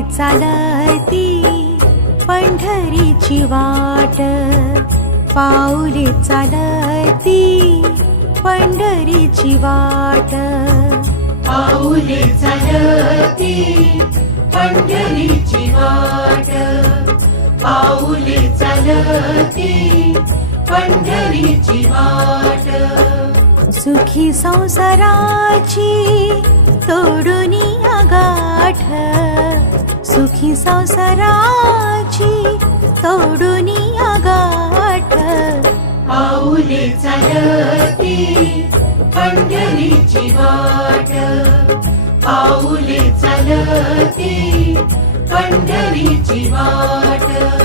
चालती पंढरीची वाट, पाऊले चालती पंढरीची वाट, पाऊले चालती पंढरीची वाट, पाऊले चालती पंढरीची वाट. सुखी संसाराची तोडून गाठ, सुखी संसाराची तोडून गाठ, पाऊले चालती पंढरीची वाट, पाऊले चालती पंढरीची वाट.